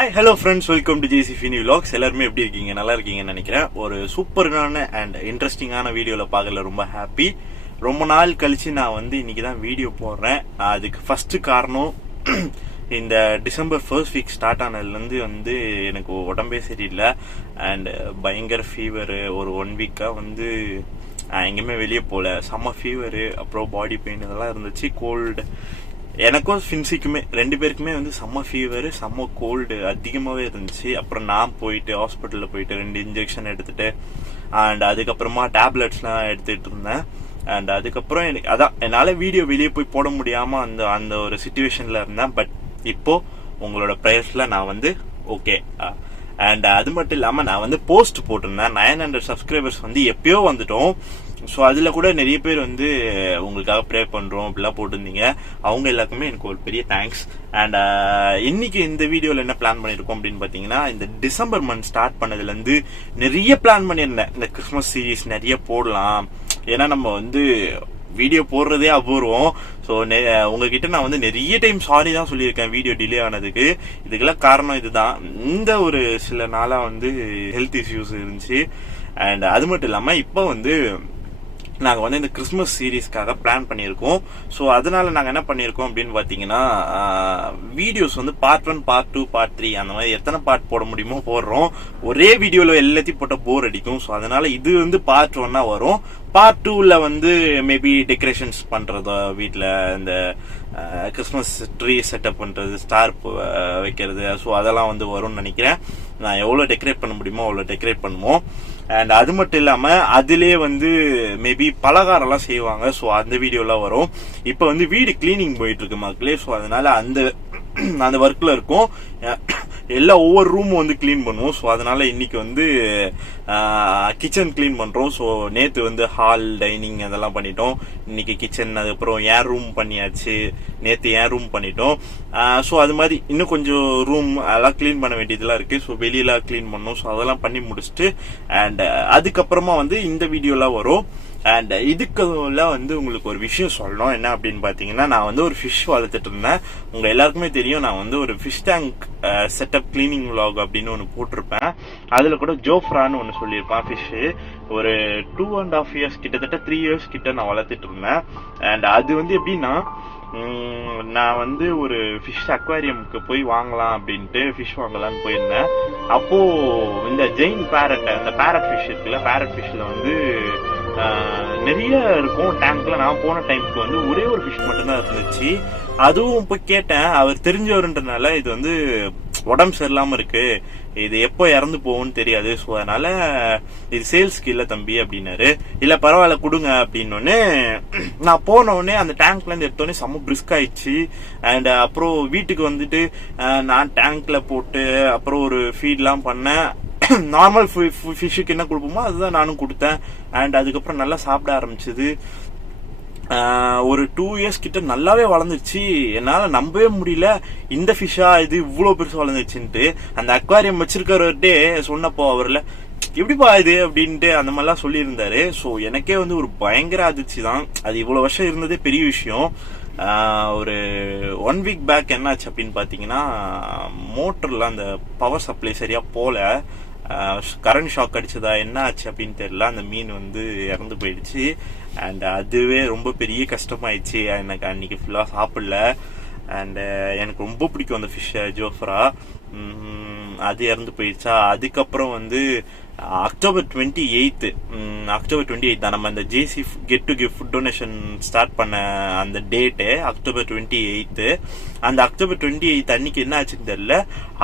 Hi hello friends, welcome to JC Finny vlogs. எல்லாருமே எப்படி இருக்கீங்க? நல்லா இருக்கீங்கன்னு நினைக்கிறேன். ஒரு சூப்பரான அண்ட் இன்ட்ரெஸ்டிங்கான வீடியோவில் பார்க்கல ரொம்ப ஹாப்பி. ரொம்ப நாள் கழிச்சு நான் இன்னைக்கு தான் வீடியோ போடுறேன். அதுக்கு ஃபர்ஸ்ட் காரணம் இந்த டிசம்பர் ஃபர்ஸ்ட் வீக் ஸ்டார்ட் ஆனதுலேருந்து எனக்கு உடம்பே சரியில்லை அண்ட் பயங்கர ஃபீவரு. ஒரு 1 வீக்காக எங்கேயுமே வெளியே போகல. செம்ம ஃபீவரு, அப்புறம் பாடி பெயின் இதெல்லாம் இருந்துச்சு. கோல்டு எனக்கும் ஃபின்சிக்குமே 2 பேருக்குமே செம்ம ஃபீவர், செம்ம கோல்டு அதிகமாகவே இருந்துச்சு. அப்புறம் நான் போயிட்டு ஹாஸ்பிட்டலில் போயிட்டு 2 இன்ஜெக்ஷன் எடுத்துட்டு அண்ட் அதுக்கப்புறமா டேப்லெட்ஸ்லாம் எடுத்துட்டு இருந்தேன். அண்ட் அதுக்கப்புறம் எனக்கு என்னால் வீடியோ வெளியே போய் போட முடியாமல் அந்த ஒரு சுச்சுவேஷனில் இருந்தேன். பட் இப்போ உங்களோட ப்ரேயர்ஸில் நான் ஓகே. அண்ட் அது மட்டும் இல்லாமல் நான் போஸ்ட் போட்டிருந்தேன். 900 சப்ஸ்கிரைபர்ஸ் எப்பயோ வந்துட்டோம். ஸோ அதில் கூட நிறைய பேர் உங்களுக்காக ப்ரே பண்ணுறோம் அப்படிலாம் போட்டிருந்தீங்க. அவங்க எல்லாருக்குமே எனக்கு ஒரு பெரிய தேங்க்ஸ். அண்ட் இன்னைக்கு இந்த வீடியோவில் என்ன பிளான் பண்ணியிருக்கோம் அப்படின்னு பார்த்தீங்கன்னா, இந்த டிசம்பர் மந்த் ஸ்டார்ட் பண்ணதுலேருந்து நிறைய பிளான் பண்ணியிருந்தேன். இந்த கிறிஸ்மஸ் சீரீஸ் நிறைய போடலாம், ஏன்னா நம்ம வீடியோ போடுறதே அபூர்வம். ஸோ உங்ககிட்ட நான் நிறைய டைம் சாரி தான் சொல்லியிருக்கேன் வீடியோ டிலே ஆனதுக்கு. இதுக்கெல்லாம் காரணம் இதுதான். இந்த ஒரு சில நாளாக ஹெல்த் இஷ்யூஸ் இருந்துச்சு. அண்ட் அது மட்டும் இல்லாமல் இப்போ நாங்கள் இந்த கிறிஸ்மஸ் சீரீஸ்க்காக பிளான் பண்ணியிருக்கோம். ஸோ அதனால நாங்கள் என்ன பண்ணியிருக்கோம் அப்படின்னு பார்த்தீங்கன்னா, வீடியோஸ் பார்ட் 1, பார்ட் 2, பார்ட் 3 அந்த மாதிரி எத்தனை பார்ட் போட முடியுமோ போடுறோம். ஒரே வீடியோவில் எல்லாத்தையும் போட்டால் போர் அடிக்கும். ஸோ அதனால இது பார்ட் 1 வரும். பார்ட் 2ல மேபி டெக்கரேஷன்ஸ் பண்ணுறதோ, வீட்டில் இந்த கிறிஸ்மஸ் ட்ரீ செட்டப் பண்ணுறது, ஸ்டார் வைக்கிறது, ஸோ அதெல்லாம் வரும்னு நினைக்கிறேன். நான் எவ்வளோ டெக்கரேட் பண்ண முடியுமோ அவ்வளோ டெக்கரேட் பண்ணுவோம். அண்ட் அது மட்டும் இல்லாமல் அதிலே மேபி பலகாரம்லாம் செய்வாங்க. ஸோ அந்த வீடியோலாம் வரும். இப்போ வீடு கிளீனிங் போயிட்டு இருக்கு மக்களே. ஸோ அதனால அந்த ஒர்க்கில் இருக்கும். எல்லாம் ஒவ்வொரு ரூமும் கிளீன் பண்ணுவோம். ஸோ அதனால இன்னைக்கு கிச்சன் கிளீன் பண்ணுறோம். ஸோ நேற்று ஹால், டைனிங் அதெல்லாம் பண்ணிட்டோம். இன்னைக்கு கிச்சன், அதுக்கப்புறம் என் ரூம் பண்ணியாச்சு. நேற்று என் ரூம் பண்ணிட்டோம். ஸோ அது மாதிரி இன்னும் கொஞ்சம் ரூம் அதெல்லாம் கிளீன் பண்ண வேண்டியதெல்லாம் இருக்குது. ஸோ வெளியெல்லாம் கிளீன் பண்ணோம். ஸோ அதெல்லாம் பண்ணி முடிச்சுட்டு அண்ட் அதுக்கப்புறமா இந்த வீடியோலாம் வரும். அண்ட் இதுக்குலாம் உங்களுக்கு ஒரு விஷயம் சொல்லணும். என்ன அப்படின்னு பார்த்தீங்கன்னா, நான் ஒரு ஃபிஷ் வளர்த்துட்டு இருந்தேன். உங்க எல்லாருக்குமே தெரியும், நான் ஒரு fish tank setup cleaning vlog அப்படின்னு ஒன்று போட்டிருப்பேன். அதுல கூட ஜோஃப்ரான்னு ஒன்று சொல்லியிருப்பேன். ஃபிஷ் ஒரு 2.5 இயர்ஸ், கிட்டத்தட்ட 3 இயர்ஸ் கிட்ட நான் வளர்த்துட்டு இருந்தேன். அண்ட் அது எப்படின்னா, நான் ஒரு ஃபிஷ் அக்வாரியமுக்கு போய் வாங்கலாம் அப்படின்ட்டு ஃபிஷ் வாங்கலான்னு போயிருந்தேன். அப்போ இந்த ஜெயின் பேரட், அந்த பேரட் ஃபிஷ் இருக்குல்ல, பேரட் ஃபிஷ்ல நிறைய இருக்கும் டேங்க்ல. நான் போன டைமுக்கு ஒரே ஒரு ஃபிஷ் மட்டும்தான் இருந்துச்சு. அதுவும் போய் கேட்டேன். அவர் தெரிஞ்சவருன்றனால இது உடம்பு சரியில்லாம இருக்கு, இது எப்போ இறந்து போகும்னு தெரியாது, ஸோ அதனால இது சேல்ஸ்க்கு இல்லை தம்பி அப்படின்னாரு. இல்லை பரவாயில்ல கொடுங்க அப்படின்னு. நான் போன உடனே அந்த டேங்க்ல இருந்து எடுத்தோடனே செம்ம பிரிஸ்க் ஆயிடுச்சு. அண்ட் அப்புறம் வீட்டுக்கு நான் டேங்க்ல போட்டு அப்புறம் ஒரு ஃபீட்லாம் பண்ணேன். நார்மல் ஃபிஷ்ஷுக்கு என்ன கொடுப்போமோ அதுதான் நானும் கொடுத்தேன். அண்ட் அதுக்கப்புறம் நல்லா சாப்பிட ஆரம்பிச்சது. ஒரு 2 இயர்ஸ் கிட்ட நல்லாவே வளர்ந்துருச்சு. என்னால நம்பவே முடியல, இந்த ஃபிஷ்ஷா இது இவ்வளவு பெருசு வளர்ந்துச்சுன்ட்டு. அந்த அக்வாரியம் வச்சிருக்கிறவர்கிட்டே சொன்னப்போ அவர்ல எப்படிப்பா இது அப்படின்ட்டு அந்த மாதிரிலாம் சொல்லியிருந்தாரு. ஸோ எனக்கே ஒரு பயங்கர அதிர்ச்சி தான். அது இவ்வளவு வருஷம் இருந்ததே பெரிய விஷயம். ஒரு 1 வீக் பேக் என்னாச்சு அப்படின்னு பாத்தீங்கன்னா, மோட்டர்ல அந்த பவர் சப்ளை சரியா போல, கரண்ட் ஷாக் அடிச்சதா என்ன ஆச்சு அப்படின்னு தெரியல. அந்த மீன் இறந்து போயிடுச்சு. அண்ட் அதுவே ரொம்ப பெரிய கஷ்டமாயிடுச்சு. எனக்கு அன்னைக்கு ஃபுல்லா சாப்பிடல. அண்ட் எனக்கு ரொம்ப பிடிக்கும் அந்த ஃபிஷ் ஜோஃப்ரா. அது இறந்து போயிடுச்சா. அதுக்கப்புறம் அக்டோபர் 28 தான் நம்ம இந்த JC get to give food donation start பண்ண அந்த டேட்டு அக்டோபர் 28. அந்த அக்டோபர் 28 அன்னைக்கு என்ன ஆச்சுன்னு தெரியல,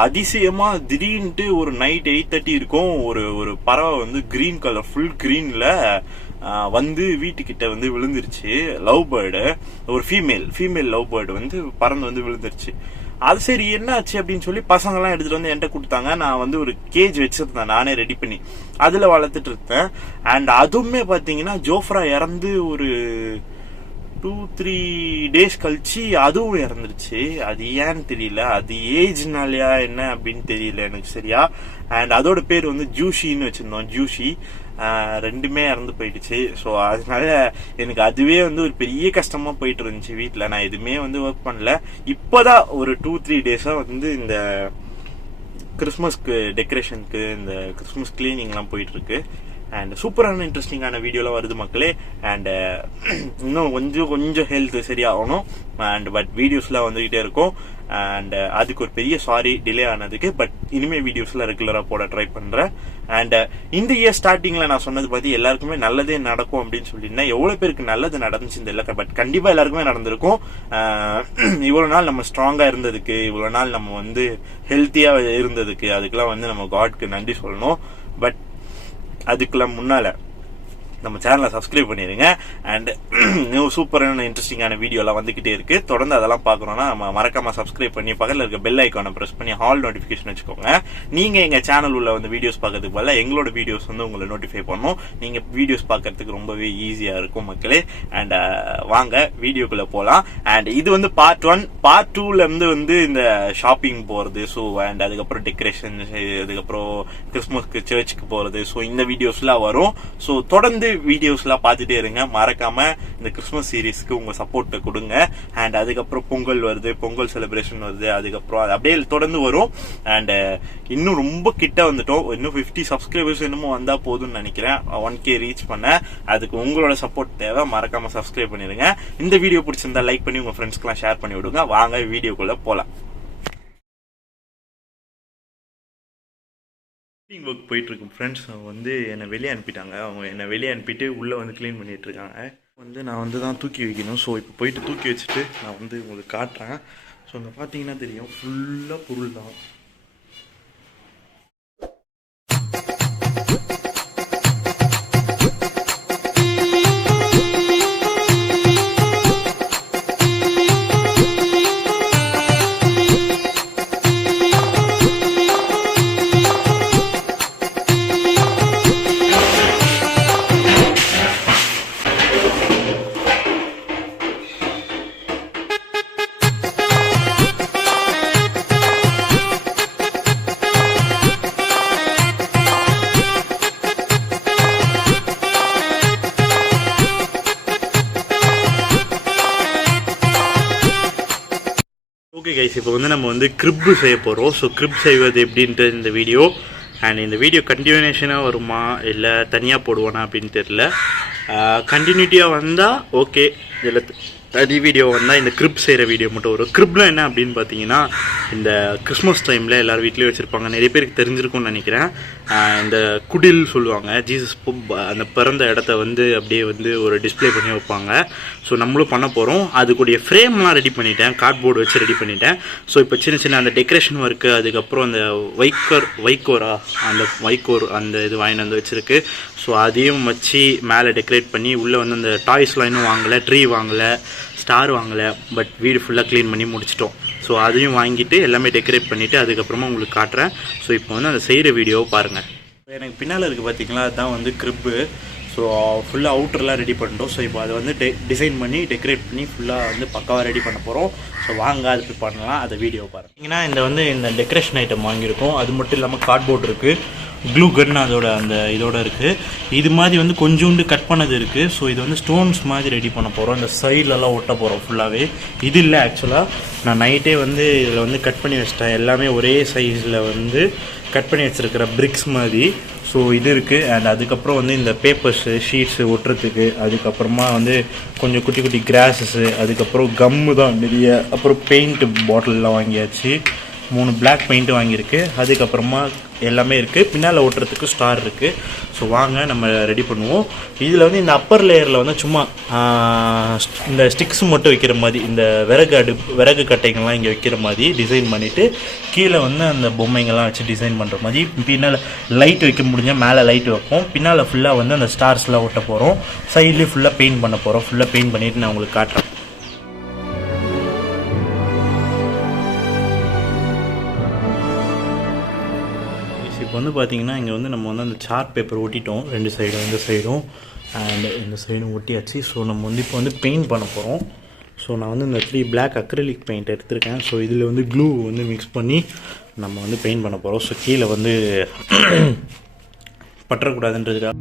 அதிசயமா திடீர்னுட்டு ஒரு நைட் 8:30 இருக்கும், ஒரு பறவை கிரீன் கலர், ஃபுல் கிரீன்ல வீட்டுக்கிட்ட விழுந்துருச்சு. லவ் பேர்டு, ஒரு ஃபீமேல் லவ் பேர்டு பறந்து விழுந்துருச்சு. அது சரி என்ன ஆச்சு அப்படின்னு சொல்லி பசங்க எல்லாம் எடுத்துட்டு என்கிட்ட கொடுத்தாங்க. நான் ஒரு கேஜ் வச்சிருந்தேன், நானே ரெடி பண்ணி அதுல வளர்த்துட்டு இருந்தேன். அண்ட் அதுவுமே பாத்தீங்கன்னா ஜோஃப்ரா இறந்து ஒரு 2-3 டேஸ் கழிச்சு அதுவும் இறந்துருச்சு. அது ஏன்னு தெரியல, அது ஏஜ்னாலயா என்ன அப்படின்னு தெரியல எனக்கு சரியா. அண்ட் அதோட பேர் ஜூஷின்னு வச்சிருந்தோம், ஜூஷி. 2மே இறந்து போயிடுச்சு. ஸோ அதனால எனக்கு அதுவே ஒரு பெரிய கஷ்டமா போயிட்டு இருந்துச்சு வீட்டில். நான் எதுவுமே ஒர்க் பண்ணல. இப்போதான் ஒரு 2-3 டேஸா இந்த கிறிஸ்மஸ்க்கு டெக்கரேஷனுக்கு இந்த கிறிஸ்மஸ் கிளீனிங்லாம் போயிட்டுருக்கு. அண்ட் சூப்பரான இன்ட்ரெஸ்டிங்கான வீடியோலாம் வருது மக்களே. அண்ட் இன்னும் கொஞ்சம் ஹெல்த் சரியாகணும். அண்ட் பட் வீடியோஸ்லாம் வந்துகிட்டே இருக்கும். அண்ட் அதுக்கு ஒரு பெரிய சாரி டிலே ஆனதுக்கு. பட் இனிமேல் வீடியோஸ்லாம் ரெகுலராக போட ட்ரை பண்ணுறேன். அண்ட் இந்த இயர் ஸ்டார்டிங்கில் நான் சொன்னது பற்றி எல்லாருக்குமே நல்லதே நடக்கும் அப்படின்னு சொல்லியிருந்தேன். எவ்வளோ பேருக்கு நல்லது நடந்துச்சு இந்த இல்லை, பட் கண்டிப்பாக எல்லாருக்குமே நடந்திருக்கும். இவ்வளோ நாள் நம்ம ஸ்ட்ராங்காக இருந்ததுக்கு, இவ்வளோ நாள் நம்ம வந்து ஹெல்த்தியாக இருந்ததுக்கு, அதுக்கெல்லாம் வந்து நம்ம காட்க்கு நன்றி சொல்லணும். பட் அதுக்கெல்லாம் முன்னால நம்ம சேனலை சப்ஸ்கிரைப் பண்ணிடுங்க. அண்ட் நியூ சூப்பரான இன்ட்ரெஸ்டிங்கான வீடியோலாம் வந்துகிட்டே இருக்கு. தொடர்ந்து அதெல்லாம் பார்க்கணும்னா நம்ம மறக்காம சப்ஸ்கிரைப் பண்ணி பக்கத்தில் இருக்க பெல் ஐக்கானை ப்ரெஸ் பண்ணி ஆல் நோட்டிஃபிகேஷன் வச்சுக்கோங்க. நீங்க எங்க சேனல் உள்ள வந்து வீடியோஸ் பார்க்கறதுக்கு பதிலாக எங்களோட வீடியோஸ் வந்து உங்களை நோட்டிஃபை பண்ணும். நீங்க வீடியோஸ் பார்க்கறதுக்கு ரொம்பவே ஈஸியா இருக்கும் மக்களே. அண்ட் வாங்க வீடியோக்குள்ள போகலாம். அண்ட் இது வந்து பார்ட் 1. பார்ட் 2ல இருந்து வந்து இந்த ஷாப்பிங் போறது, ஸோ அண்ட் அதுக்கப்புறம் டெக்கரேஷன், அதுக்கப்புறம் கிறிஸ்மஸ்க்கு சர்ச்சுக்கு போறது, ஸோ இந்த வீடியோஸ்லாம் வரும். ஸோ தொடர்ந்து வீடியோஸ்லாம் பார்த்துட்டே இருங்க. மறக்காம இந்த கிறிஸ்மஸ் சீரீஸ்க்கு உங்க சப்போர்ட் கொடுங்க. அண்ட் அதுக்கப்புறம் பொங்கல் வருது, பொங்கல் செலிப்ரேஷன் வருது, அதுக்கப்புறம் அது அப்படியே தொடர்ந்து வரும். அண்ட் இன்னும் ரொம்ப கிட்ட வந்துட்டோம். இன்னும் 50 சப்ஸ்கிரைபர்ஸ் என்னமோ வந்தா போதும்னு நினைக்கிறேன் 1K ரீச் பண்ண. அதுக்கு உங்களோட சப்போர்ட் தேவை. மறக்காம சப்ஸ்கிரைப் பண்ணிருங்க. இந்த வீடியோ பிடிச்சிருந்தா லைக் பண்ணி உங்க ஃப்ரெண்ட்ஸ்க்குலாம் ஷேர் பண்ணி விடுங்க. வாங்க வீடியோக்குள்ள போலாம். ஒர்க் போயிட்டு இருக்கு ஃப்ரெண்ட்ஸ். அவங்க வந்து என்னை வெளியே அனுப்பிட்டாங்க. அவங்க என்னை வெளியே அனுப்பிட்டு உள்ளே வந்து க்ளீன் பண்ணிட்டு இருக்காங்க. வந்து நான் வந்து தான் தூக்கி வைக்கணும். ஸோ இப்போ போயிட்டு தூக்கி வச்சுட்டு நான் வந்து உங்களுக்கு காட்டுறேன். ஸோ அங்கே பார்த்தீங்கன்னா தெரியும், ஃபுல்லாக பொருள் தான். ஓகே கைஸ், இப்போ வந்து நம்ம வந்து கிரிப்பு செய்ய போகிறோம். ஸோ கிரிப் செய்வது எப்படின்ட்டு இந்த வீடியோ. அண்ட் இந்த வீடியோ கண்டினியூஷனாக வருமா இல்லை தனியாக போடுவானா அப்படின்னு தெரியல. கண்டினியூட்டியாக வந்தால் ஓகே, இதில் தனி வீடியோ வந்தால் இந்த கிரிப் செய்கிற வீடியோ மட்டும் வரும். கிரிப்லாம் என்ன அப்படின்னு பார்த்தீங்கன்னா, இந்த கிறிஸ்மஸ் டைமில் எல்லார் வீட்லேயும் வச்சுருப்பாங்க. நிறைய பேருக்கு தெரிஞ்சிருக்கும்னு நினைக்கிறேன். இந்த குடில் சொல்லுவாங்க. ஜீசஸ் அந்த பிறந்த இடத்த வந்து அப்படியே வந்து ஒரு டிஸ்பிளே பண்ணி வைப்பாங்க. ஸோ நம்மளும் பண்ண போகிறோம். அதுக்குடைய ஃப்ரேம்லாம் ரெடி பண்ணிட்டேன், கார்ட்போர்டு வச்சு ரெடி பண்ணிட்டேன். ஸோ இப்போ சின்ன சின்ன அந்த டெக்கரேஷன் ஒர்க்கு, அதுக்கப்புறம் அந்த வைக்கோர் அந்த இது வாங்கிட்டு வந்து வச்சுருக்கு. ஸோ அதையும் வச்சு மேலே டெக்கரேட் பண்ணி உள்ளே வந்து அந்த டாய்ஸ்லாம் இன்னும் வாங்கலை, ட்ரீ வாங்கலை, ஸ்டார் வாங்கலை. பட் வீடு ஃபுல்லாக க்ளீன் பண்ணி முடிச்சிட்டோம். ஸோ அதையும் வாங்கிட்டு எல்லாமே டெக்கரேட் பண்ணிவிட்டு அதுக்கப்புறமா உங்களுக்கு காட்டுறேன். ஸோ இப்போ வந்து அந்த செய்கிற வீடியோவை பாருங்கள். எனக்கு பின்னால் இருக்குது பார்த்தீங்களா, அதுதான் வந்து கிரிப்பு. ஸோ ஃபுல்லாக அவுட்டர்லாம் ரெடி பண்ணிட்டோம். ஸோ இப்போ அதை வந்து டிசைன் பண்ணி டெக்கரேட் பண்ணி ஃபுல்லாக வந்து பக்காவாக ரெடி பண்ண போகிறோம். ஸோ வாங்க அது போய் பண்ணலாம். அதை வீடியோ பாருங்கன்னா இந்த டெக்கரேஷன் ஐட்டம் வாங்கியிருக்கோம். அது மட்டும் இல்லாமல் கார்ட்போர்ட் இருக்குது, க்ளூ கன் அதோட அந்த இதோட இருக்குது. இது மாதிரி வந்து கொஞ்சோண்டு கட் பண்ணது இருக்குது. ஸோ இது வந்து ஸ்டோன்ஸ் மாதிரி ரெடி பண்ண போகிறோம். இந்த சைட்லலாம் ஒட்ட போகிறோம் ஃபுல்லாகவே. இது இல்லை, ஆக்சுவலாக நான் நைட்டே வந்து இதில் வந்து கட் பண்ணி வச்சிட்டேன். எல்லாமே ஒரே சைஸில் வந்து கட் பண்ணி வச்சுருக்கிற பிரிக்ஸ் மாதிரி. ஸோ இது இருக்குது. அண்ட் அதுக்கப்புறம் வந்து இந்த பேப்பர்ஸு ஷீட்ஸு ஒட்டுறதுக்கு, அதுக்கப்புறமா வந்து கொஞ்சம் குட்டி குட்டி கிராஸஸ்ஸு, அதுக்கப்புறம் கம்மு தான் நிறைய, அப்புறம் பெயிண்ட்டு பாட்டிலெலாம் வாங்கியாச்சு. 3 பிளாக் பெயிண்ட்டு வாங்கியிருக்கு. அதுக்கப்புறமா எல்லாமே இருக்குது. பின்னால் ஓட்டுறதுக்கு ஸ்டார் இருக்குது. ஸோ வாங்க நம்ம ரெடி பண்ணுவோம். இதில் வந்து இந்த அப்பர் லேயரில் வந்து சும்மா இந்த ஸ்டிக்ஸ் மட்டும் வைக்கிற மாதிரி, இந்த விறகு கட்டைங்கள்லாம் இங்கே வைக்கிற மாதிரி டிசைன் பண்ணிவிட்டு, கீழே வந்து அந்த பொம்மைங்கள்லாம் வச்சு டிசைன் பண்ணுற மாதிரி, பின்னால் லைட் வைக்க முடிஞ்சால் மேலே லைட் வைப்போம். பின்னால் ஃபுல்லாக வந்து அந்த ஸ்டார்ஸ்லாம் ஒட்ட போகிறோம். சைட்லேயும் ஃபுல்லாக பெயிண்ட் பண்ண போகிறோம். ஃபுல்லாக பெயிண்ட் பண்ணிவிட்டு நான் உங்களுக்கு காட்டுறேன். இப்போ வந்து பார்த்தீங்கன்னா இங்கே வந்து நம்ம வந்து அந்த சார்ட் பேப்பர் ஒட்டிட்டோம். 2 சைடும், இந்த சைடும் அண்ட் இந்த சைடும் ஒட்டியாச்சு. ஸோ நம்ம வந்து இப்போ வந்து பெயிண்ட் பண்ண போகிறோம். ஸோ நான் வந்து இந்த 3 பிளாக் அக்ரிலிக் பெயிண்ட் எடுத்திருக்கேன். ஸோ இதில் வந்து க்ளூ வந்து மிக்ஸ் பண்ணி நம்ம வந்து பெயிண்ட் பண்ண போகிறோம். ஸோ கீழே வந்து பற்றக்கூடாதுன்றதுக்காக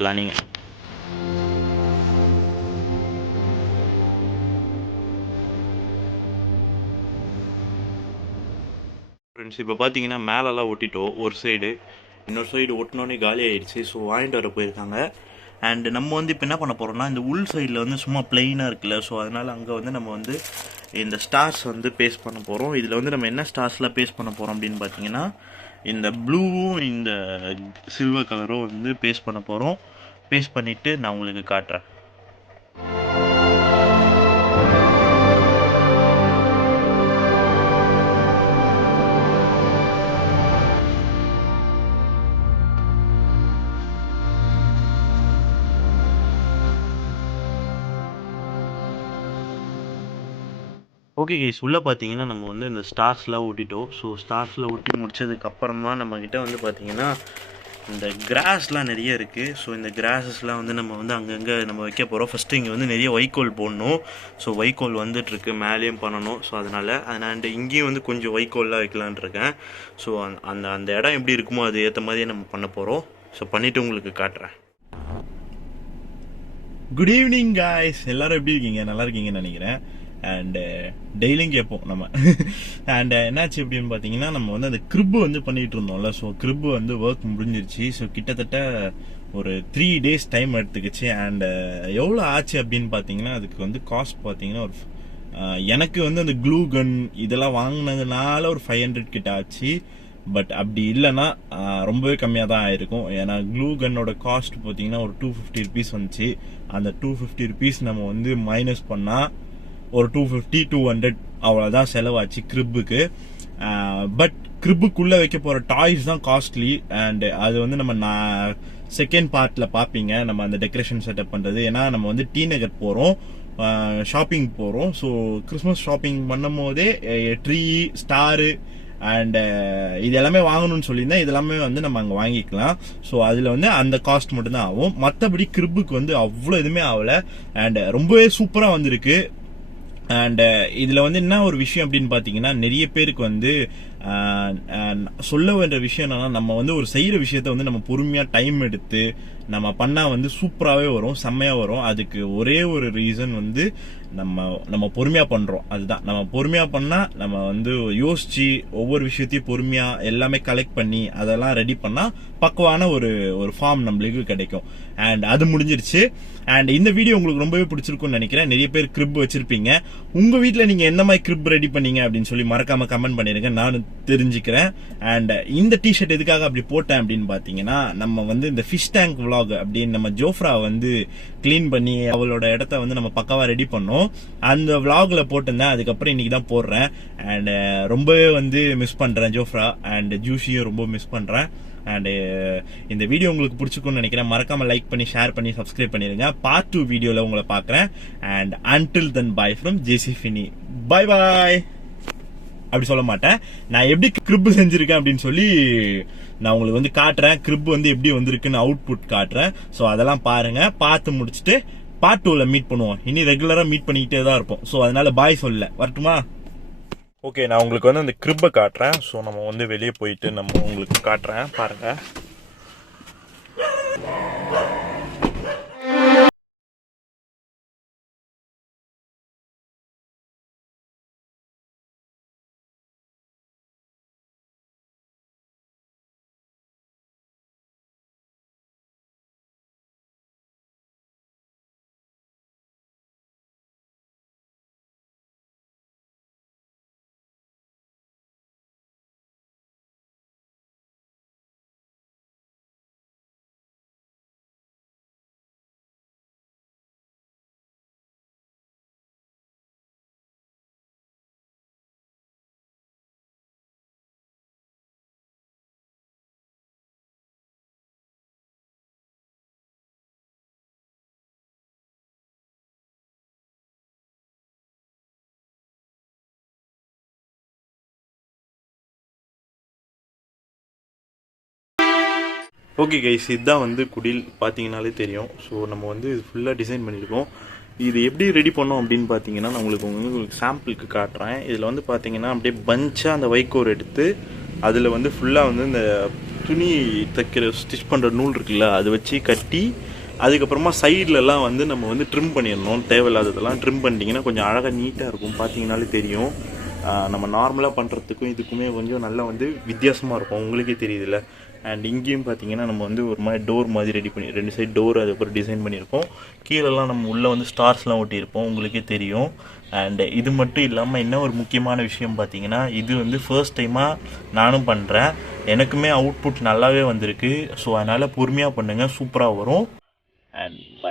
பிளானிங். ஃப்ரெண்ட்ஸ், இப்போ பார்த்தீங்கன்னா மேலெல்லாம் ஒட்டிட்டோம். ஒரு சைடு, இன்னொரு சைடு ஒட்டினோடனே காலி ஆகிடுச்சு. ஸோ வாங்கிட்டு வர போயிருக்காங்க. அண்ட் நம்ம வந்து இப்போ என்ன பண்ண போகிறோம்னா, இந்த உள் சைடில் வந்து சும்மா பிளெயினாக இருக்குல்ல, ஸோ அதனால் அங்கே வந்து நம்ம வந்து இந்த ஸ்டார்ஸ் வந்து பேஸ்ட் பண்ண போகிறோம். இதில் வந்து நம்ம என்ன ஸ்டார்ஸ்லாம் பேஸ்ட் பண்ண போகிறோம் அப்படின்னு பார்த்தீங்கன்னா, இந்த ப்ளூவும் இந்த சில்வர் கலரும் வந்து பேஸ்ட் பண்ண போகிறோம். பேஸ்ட் பண்ணிவிட்டு நான் உங்களுக்கு காட்டுறேன். ஓகே கைஸ், உள்ளே பார்த்தீங்கன்னா நம்ம வந்து இந்த ஸ்டார்ஸ்லாம் ஊட்டிட்டோம். ஸோ ஸ்டார்ஸில் ஊட்டி முடிச்சதுக்கப்புறம் தான் நம்மக்கிட்ட வந்து பார்த்தீங்கன்னா இந்த கிராஸ்லாம் நிறைய இருக்குது. ஸோ இந்த கிராஸஸ்லாம் வந்து நம்ம வந்து அங்கங்கே நம்ம வைக்க போகிறோம். ஃபஸ்ட்டு இங்கே வந்து நிறைய வைக்கோல் போடணும். ஸோ வைக்கோல் வந்துட்டுருக்கு, மேலேயும் பண்ணணும். ஸோ அதனால் இங்கேயும் வந்து கொஞ்சம் வைக்கோல்லாம் வைக்கலான் இருக்கேன். ஸோ அந்த அந்த இடம் எப்படி இருக்குமோ அது ஏற்ற மாதிரியே நம்ம பண்ண போகிறோம். ஸோ பண்ணிவிட்டு உங்களுக்கு காட்டுறேன். குட் ஈவினிங் காய்ஸ், எல்லோரும் எப்படி இருக்கீங்க? நல்லா இருக்கீங்கன்னு நினைக்கிறேன். அண்டு டெய்லியும் கேட்போம் நம்ம. அண்ட் என்னாச்சு அப்படின்னு பார்த்தீங்கன்னா, நம்ம வந்து அந்த கிரிப்பு வந்து பண்ணிகிட்டு இருந்தோம்ல. ஸோ கிரிப்பு வந்து ஒர்க் முடிஞ்சிருச்சு. ஸோ கிட்டத்தட்ட ஒரு 3 days டைம் எடுத்துக்கிச்சு. அண்ட் எவ்வளோ ஆச்சு அப்படின்னு பார்த்தீங்கன்னா, அதுக்கு வந்து காஸ்ட் பார்த்தீங்கன்னா ஒரு எனக்கு வந்து அந்த க்ளூ கன் இதெல்லாம் வாங்கினதுனால ஒரு 500 கிட்ட ஆச்சு. பட் அப்படி இல்லைன்னா ரொம்பவே கம்மியாக தான் ஆயிருக்கும். ஏன்னா க்ளூ கன்னோட காஸ்ட் பார்த்தீங்கன்னா ஒரு 250 rupees வந்துச்சு. அந்த 250 rupees நம்ம வந்து மைனஸ் பண்ணால் ஒரு 250-200 அவ்வளோதான் செலவாச்சு கிரிப்புக்கு. பட் கிரிப்புக்குள்ளே வைக்க போகிற டாய்ஸ் தான் காஸ்ட்லி. அண்ட் அது வந்து நம்ம செகண்ட் பார்ட்டில் பார்ப்பீங்க, நம்ம அந்த டெக்கரேஷன் செட்டப் பண்ணுறது. ஏன்னா நம்ம வந்து டி நகர் போகிறோம், ஷாப்பிங் போகிறோம். ஸோ கிறிஸ்மஸ் ஷாப்பிங் பண்ணும் போதே ட்ரீ, ஸ்டாரு அண்ட் இது எல்லாமே வாங்கணும்னு சொல்லியிருந்தேன். இதெல்லாமே வந்து நம்ம அங்கே வாங்கிக்கலாம். ஸோ அதில் வந்து அந்த காஸ்ட் மட்டும்தான் ஆகும். மற்றபடி கிரிப்புக்கு வந்து அவ்வளோ எதுவுமே ஆகலை. அண்ட் ரொம்பவே சூப்பராக வந்திருக்கு. அண்ட் இதில் வந்து என்ன ஒரு விஷயம் அப்படின்னு பார்த்தீங்கன்னா, நிறைய பேருக்கு வந்து சொல்ல வேண்டிய விஷயம் என்னன்னா, நம்ம வந்து ஒரு செய்கிற விஷயத்த வந்து நம்ம பொறுமையாக டைம் எடுத்து நம்ம பண்ணால் வந்து சூப்பராகவே வரும், செம்மையாக வரும். அதுக்கு ஒரே ஒரு ரீசன் வந்து நம்ம பொறுமையாக பண்ணுறோம். அதுதான், நம்ம பொறுமையாக பண்ணால் நம்ம வந்து யோசிச்சு ஒவ்வொரு விஷயத்தையும் பொறுமையாக எல்லாமே கலெக்ட் பண்ணி அதெல்லாம் ரெடி பண்ணால் பக்குவான ஒரு ஃபார்ம் நம்மளுக்கு கிடைக்கும். அண்ட் அது முடிஞ்சிருச்சு. அண்ட் இந்த வீடியோ உங்களுக்கு ரொம்பவே பிடிச்சிருக்கும்னு நினைக்கிறேன். நிறைய பேர் கிரிப் வச்சிருப்பீங்க. உங்க வீட்டில் நீங்க என்ன மாதிரி கிரிப் ரெடி பண்ணீங்க அப்படின்னு சொல்லி மறக்காம கமெண்ட் பண்ணிருங்க, நானும் தெரிஞ்சுக்கிறேன். அண்ட் இந்த டிஷர்ட் எதுக்காக அப்படி போட்டேன் அப்படின்னு பாத்தீங்கன்னா, நம்ம வந்து இந்த ஃபிஷ் டேங்க் vlog அப்படின்னு நம்ம ஜோஃப்ரா வந்து கிளீன் பண்ணி அவளோட இடத்த வந்து நம்ம பக்காவா ரெடி பண்ணோம். அந்த vlogல போட்டிருந்தேன். அதுக்கப்புறம் இன்னைக்கு தான் போடுறேன். அண்ட் ரொம்பவே வந்து மிஸ் பண்றேன் ஜோஃப்ரா. அண்ட் ஜூஷியும் ரொம்ப மிஸ் பண்றேன். அண்ட் இந்த வீடியோ உங்களுக்கு பிடிச்சிருக்கும்னு நினைக்கிறேன். மறக்காம லைக் பண்ணி, ஷேர் பண்ணி, சப்ஸ்கிரைப் பண்ணிருங்க. பார்ட் 2 வீடியோல உங்களை பார்க்குறேன். And until then bye from JC Finney. Bye bye. அப்படி சொல்ல மாட்டேன், நான் எப்படி கிரிப் செஞ்சிருக்கேன் அப்படின்னு சொல்லி நான் உங்களுக்கு வந்து காட்டுறேன். கிரிப் வந்து எப்படி வந்திருக்குன்னு அவுட்புட் காட்டுறேன். ஸோ அதெல்லாம் பாருங்க. பார்த்து முடிச்சுட்டு பார்ட் 2ல மீட் பண்ணுவோம். இனி ரெகுலரா மீட் பண்ணிக்கிட்டே தான் இருப்போம். ஸோ அதனால பாய் சொல்ல வரட்டுமா? ஓகே, நான் உங்களுக்கு வந்து அந்த கிரிப்பை காட்டுறேன். ஸோ நம்ம வந்து வெளியே போயிட்டு நம்ம உங்களுக்கு காட்டுறேன், பாருங்க. ஓகே கைஸ், இதுதான் வந்து குடில், பார்த்தீங்கனாலே தெரியும். ஸோ நம்ம வந்து இது ஃபுல்லாக டிசைன் பண்ணியிருக்கோம். இது எப்படி ரெடி பண்ணோம் அப்படின்னு பார்த்தீங்கன்னா, நான் உங்களுக்கு சாம்பிளுக்கு காட்டுறேன். இதில் வந்து பார்த்தீங்கன்னா அப்படியே பஞ்சாக அந்த வைக்கோர் எடுத்து அதில் வந்து ஃபுல்லாக வந்து இந்த துணி தைக்கிற ஸ்டிச் பண்ணுற நூல் இருக்குல்ல, அதை வச்சு கட்டி அதுக்கப்புறமா சைட்லலாம் வந்து நம்ம வந்து ட்ரிம் பண்ணிடணும். தேவையில்லாததெல்லாம் ட்ரிம் பண்ணிட்டீங்கன்னா கொஞ்சம் அழகாக நீட்டாக இருக்கும். பார்த்தீங்கன்னாலே தெரியும். நம்ம நார்மலாக பண்ணுறதுக்கும் இதுக்குமே கொஞ்சம் நல்லா வந்து வித்தியாசமாக இருக்கும், உங்களுக்கே தெரியுதுல்ல. அண்ட் இங்கேயும் பார்த்தீங்கன்னா நம்ம வந்து ஒரு மாதிரி டோர் மாதிரி ரெடி பண்ணி 2 சைடு டோர் அதுக்கப்புறம் டிசைன் பண்ணியிருக்கோம். கீழெல்லாம் நம்ம உள்ளே வந்து ஸ்டார்ஸ்லாம் ஒட்டியிருப்போம், உங்களுக்கே தெரியும். அண்ட் இது மட்டும் இல்லாமல் என்ன ஒரு முக்கியமான விஷயம் பார்த்தீங்கன்னா, இது வந்து ஃபர்ஸ்ட் டைமாக நானும் பண்ணுறேன். எனக்குமே அவுட்புட் நல்லாவே வந்திருக்கு. ஸோ அதனால் பொறுமையாக பண்ணுங்கள், சூப்பராக வரும். And by.